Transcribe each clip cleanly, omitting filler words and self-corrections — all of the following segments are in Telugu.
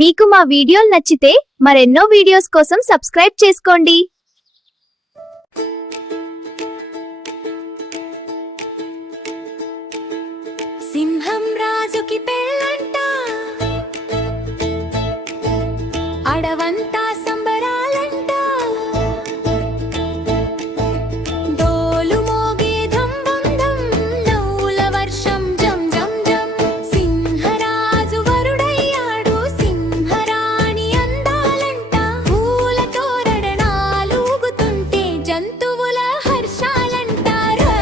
మీకు మా వీడియోలు నచ్చితే మరెన్నో వీడియోస్ కోసం సబ్స్క్రైబ్ చేసుకోండి. సింహం రాజుకి పెళ్ళంట, అడవంతా సంబరాలంట, డోలు మోగే ధం ధం ధం, నవ్వుల వర్షం జం జం జం. సింహరాజు వరుడయ్యాడు, సింహరాణి అందాలంట, పూల తోరణాలు ఊగుతుంటే జంతువుల హర్షాలంటారా.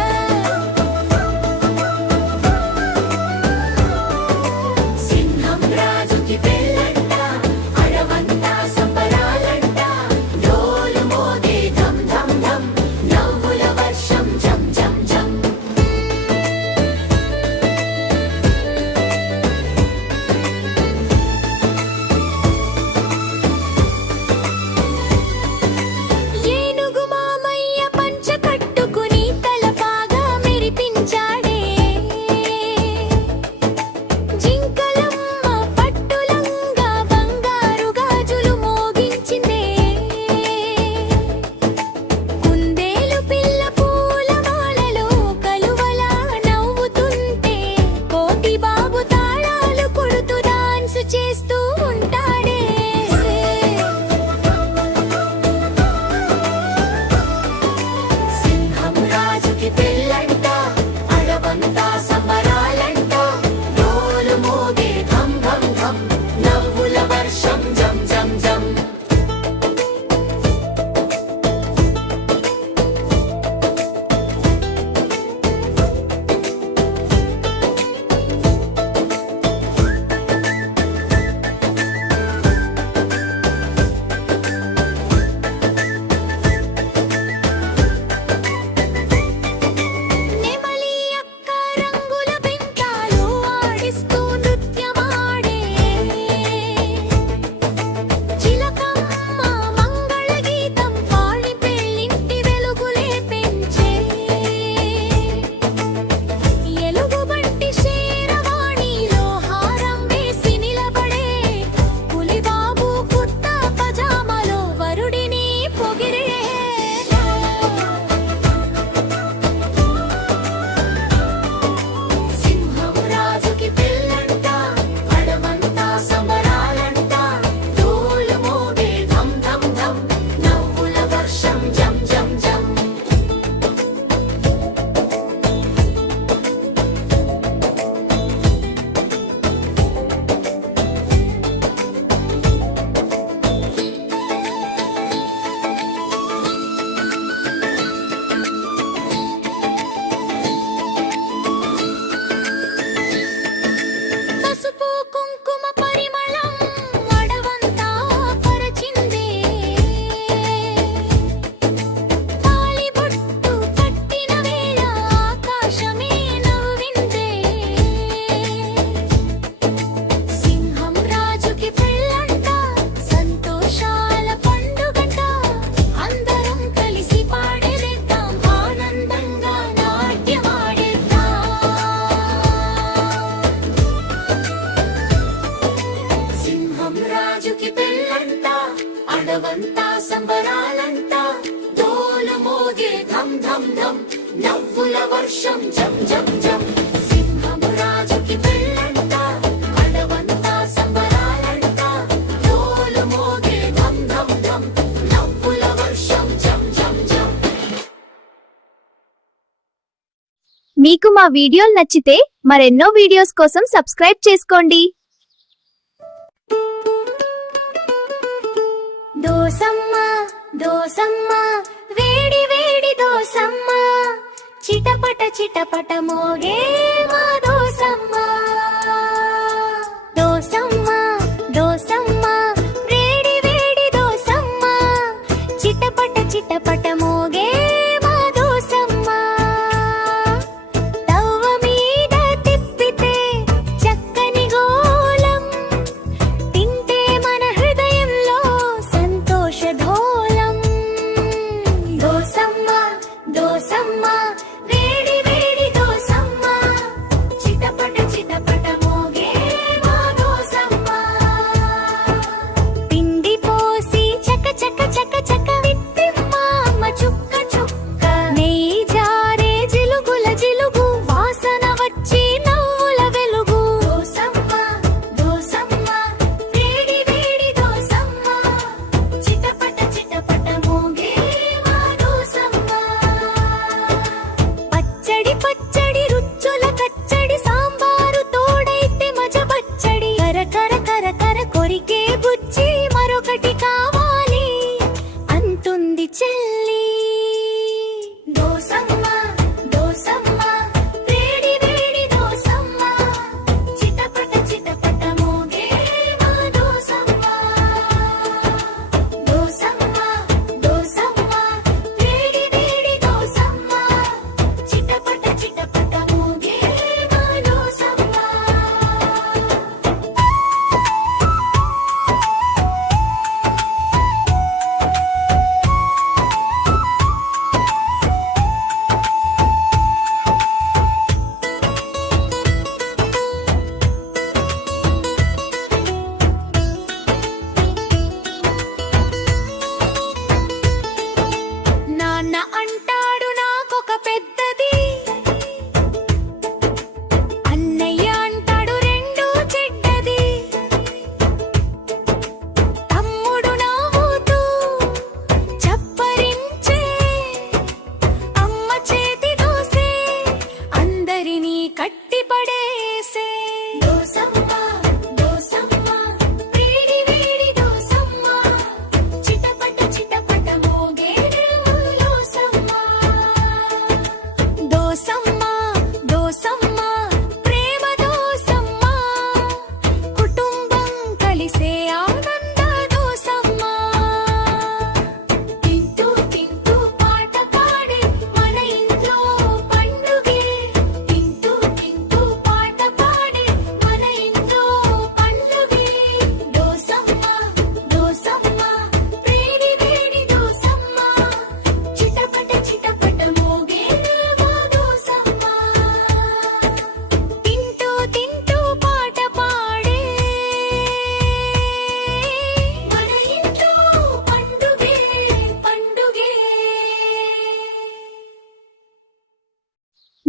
సింహం రాజుకి పెళ్ళంట, అడవంతా సంబరాలంట, డోలు మోగే ధం ధం ధం, నవ్వుల వర్షం జం జం జం. ఏనుగు మామయ్య పంచ కట్టుకుని తలపాగా మెరిపించాడే, జింకలమ్మ పట్టులంగా బంగారు గాజులు మోగించిందే, కుందేలు పిల్ల పూల మాలలో కలువలా నవ్వుతుంటే, కోటి బాబు తాళాలు కొడుతూ డాన్స్ చేస్తూ ఉంటాడే. సింహం రాజుకి పెళ్ళంట, అడవంతా సంబరాలంట, డోలు మోగే ధం ధం ధం, నవ్వుల వర్షం జం జం జం. నెమలి అక్క రంగుల పెంటాలు ఆడిస్తూ నృత్యమాడే, చిలకమ్మ మంగళ గీతం పాడి పెళ్ళింటి వెలుగులే పెంచే, ఎలుగుబంటి శేరవాణిలో హారం వేసి నిలబడే, పులిబాబు కుర్తా పజామాలో వరుడిని పొగిడే. సింహం రాజుకి పెళ్ళంట, అడవంతా సంబరాలంట, డోలు మోగే ధం ధం ధం, నవ్వుల వర్షం జం జం జం. పసుపు కుంకుమ పరిమళం అడవంతా పరచిందే, తాళిబొట్టు కట్టిన వేళ ఆకాశమే నవ్విందే. సింహం రాజుకి పెళ్ళంట, సంతోషాల పండుగంట, అందరం కలిసి పాడేద్దాం, ఆనందంగా నాట్యమాడేద్దాం. సింహం రాజుకి పెళ్ళంట, అడవంతా సంబరాలంట, డోలు మోగే ధం ధం ధం, నవ్వుల వర్షం జం జం జం. సింహం రాజుకి పెళ్ళంట, అడవంతా సంబరాలంట, డోలు మోగే ధం ధం ధం, నవ్వుల వర్షం జం జం జం. మీకు మా వీడియోలు నచ్చితే మరెన్నో వీడియోస్ కోసం సబ్స్క్రైబ్ చేసుకోండి. దోసమ్మ దోసమ్మ వేడి వేడి దోసమ్మ, చిటపట చిటపట మోగే మా దోసమ్మ. దోసమ్మ దోసమ్మ వేడి వేడి దోసమ్మ, చిటపట చిటపట మోగే మా దోసమ్మ. తవ్వ మీద తిప్పితే చక్కని గోళం, తింటే మన హృదయంలో సంతోష ధోలం. దోసమ్మ దోసమ్మ వేడి వేడి దోసమ్మ,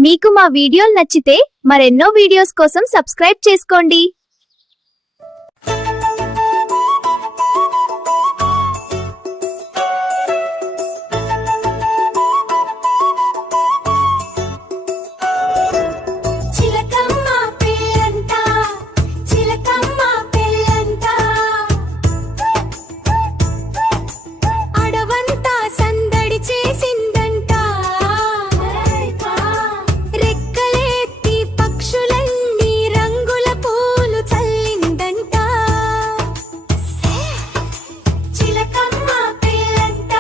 మీకు మా వీడియోలు నచ్చితే మరెన్నో వీడియోస్ కోసం సబ్స్క్రైబ్ చేసుకోండి. చిలకమ్మ పిల్లంట చిలకమ్మ పిల్లంట అడవంతా సందడి చేసిందంట రెక్కలెత్తి పక్షులన్నీ రంగుల పూలు చల్లిందంట చిలకమ్మ పిల్లంట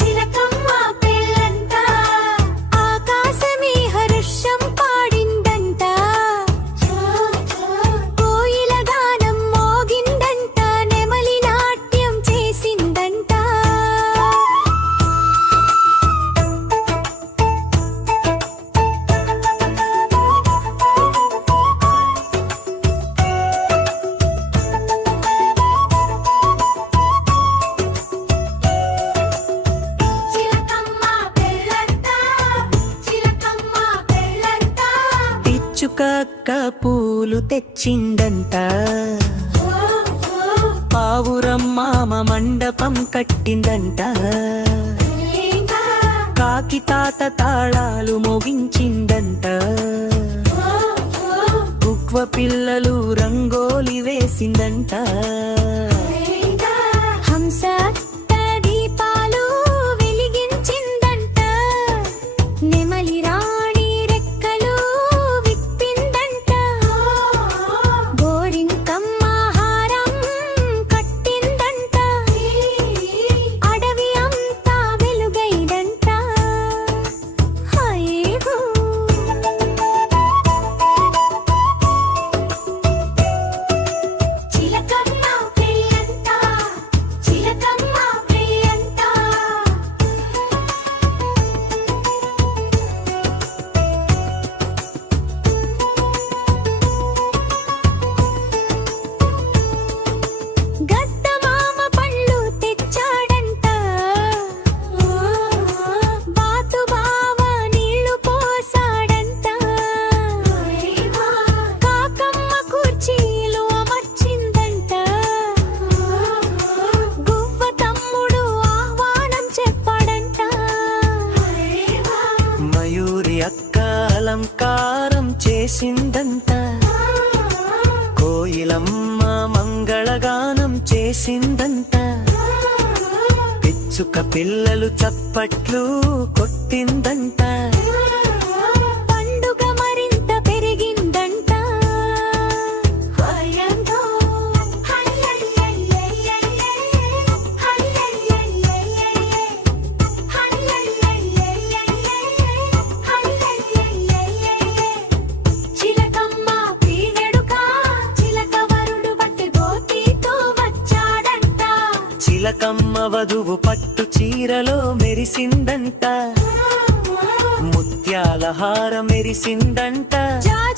చిలకమ్మ పిల్లంట ఆకాశమే హర్షం పాడిందంట కోయిల గానం మోగిందంట నెమలి నాట్యం చేసిందంట చిలకమ్మ పిల్లంట చిలకమ్మ పిల్లంట పిచ్చుకక్క పూలు తెచ్చిందంట పావురమ్మామ మండపం కట్టిందంట కాకి తాత తాళాలు మోగించిందంట కుక్వ పిల్లలు రంగోలి వేసిందంట హంస దీపాలు వెలిగించిందంట నెమలి రాణి రెక్కలు విప్పిందంట గోరింకమ్మ హారం కట్టిందంట అడవి అంతా వెలుగైదంట హైహో చిలకమ్మ ప్రియంట చిలకమ్మ ప్రియంట గద్దమామ పళ్ళు తెచ్చాడంట బాతు బావ నీళ్లు పోసాడంట కాకమ్మ కుర్చీలు అమర్చిందంట గువ్వ తమ్ముడు ఆహ్వానం చెప్పాడంట మయూరి అక్క అలంకారం చేసిందంట కోయిలమ్మ మంగళగానం చేసిందంట పిచ్చుక పిల్లలు చప్పట్లు కొట్టిందంట పండుగ మరింత పెరిగిందంట హయంతో హల్లల్లల్లల్లల్లే హల్లల్లల్లల్లల్లే హల్లల్లల్లల్లల్లే హల్లల్లల్లల్లల్లే చిలకమ్మ పీవెడుక చిలకవరుడు పట్టి గోతితో వచ్చాడంట చిలకమ్మ వధువు పట్టు చీరలో మెరిసిందంట ముత్యాల హార మెరిసిందంట జాజి